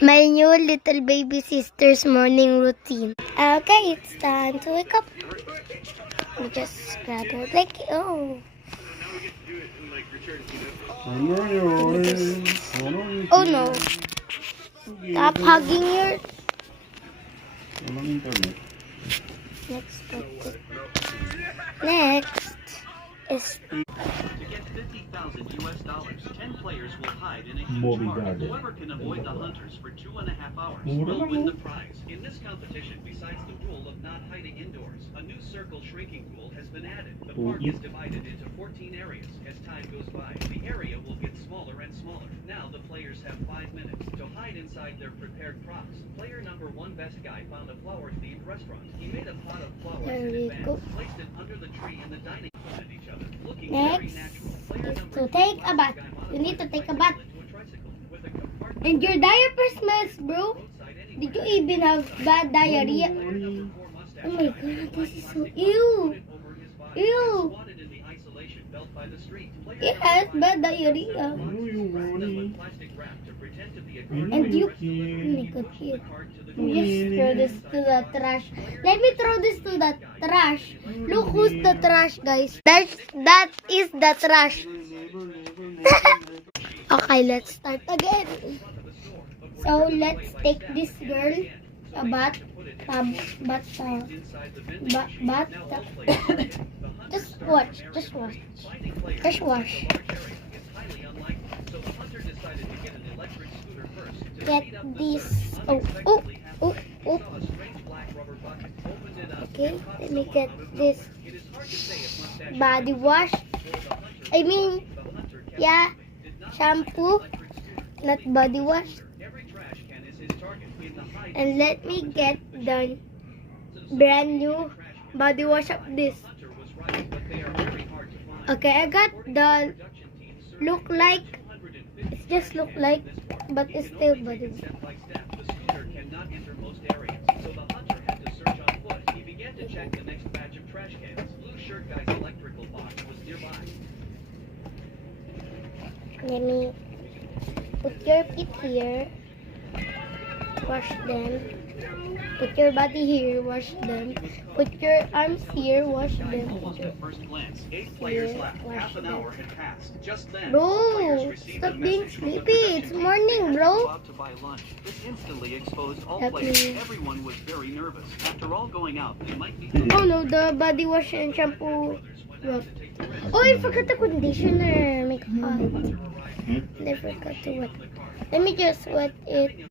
My new little baby sister's morning routine. Okay, it's time to wake up. We just grab her blanket. Oh. Oh no. Stop hugging your... Next is... To get $50,000 $10 players will hide in a huge park. Whoever can avoid the hunters for 2.5 hours will win the prize. In this competition, besides the rule of not hiding indoors, a new circle shrinking rule has been added. The park is divided into 14 areas. As time goes by, the area will get smaller and smaller. Now the players have 5 minutes to hide inside their prepared props. Player number 1 best guy found a flower-themed restaurant. He made a pot of flowers in advance, placed it under the tree in the dining room at each other, looking very natural. Next is to take a bath. You need to take a bath. And your diaper smells, bro. Did you even have bad diarrhea? Oh my god, this is so... Ew! Ew! It has bad diarrhea. And you... Oh my god, here. Just throw this to the trash. Let me throw this to the trash. Look who's the trash, guys. That is the trash. Okay, let's start again. So let's take this girl a bath. Just watch. Just wash. Get this. Oh. Okay, let me get this body wash. I mean, yeah, shampoo, not body wash. And let me get the brand new body wash of this. Okay, I got the look like, it's just look like, but it's still body wash. Check the next batch of trash cans. Blue shirt guy's electrical box was nearby. Let me put your feet here. Wash them. Put your body here. Wash them. Put your arms here. Wash them. Almost at first glance, 8 players left. Half an hour had passed. Just then, Bro, stop being sleepy. It's morning, bro. to buy lunch. This instantly exposed all Help players. me. Everyone was very nervous. After all going out, they might be... Oh no, the body wash and shampoo. Oh, I forgot the conditioner. My God. I forgot to wet. Let me just wet it.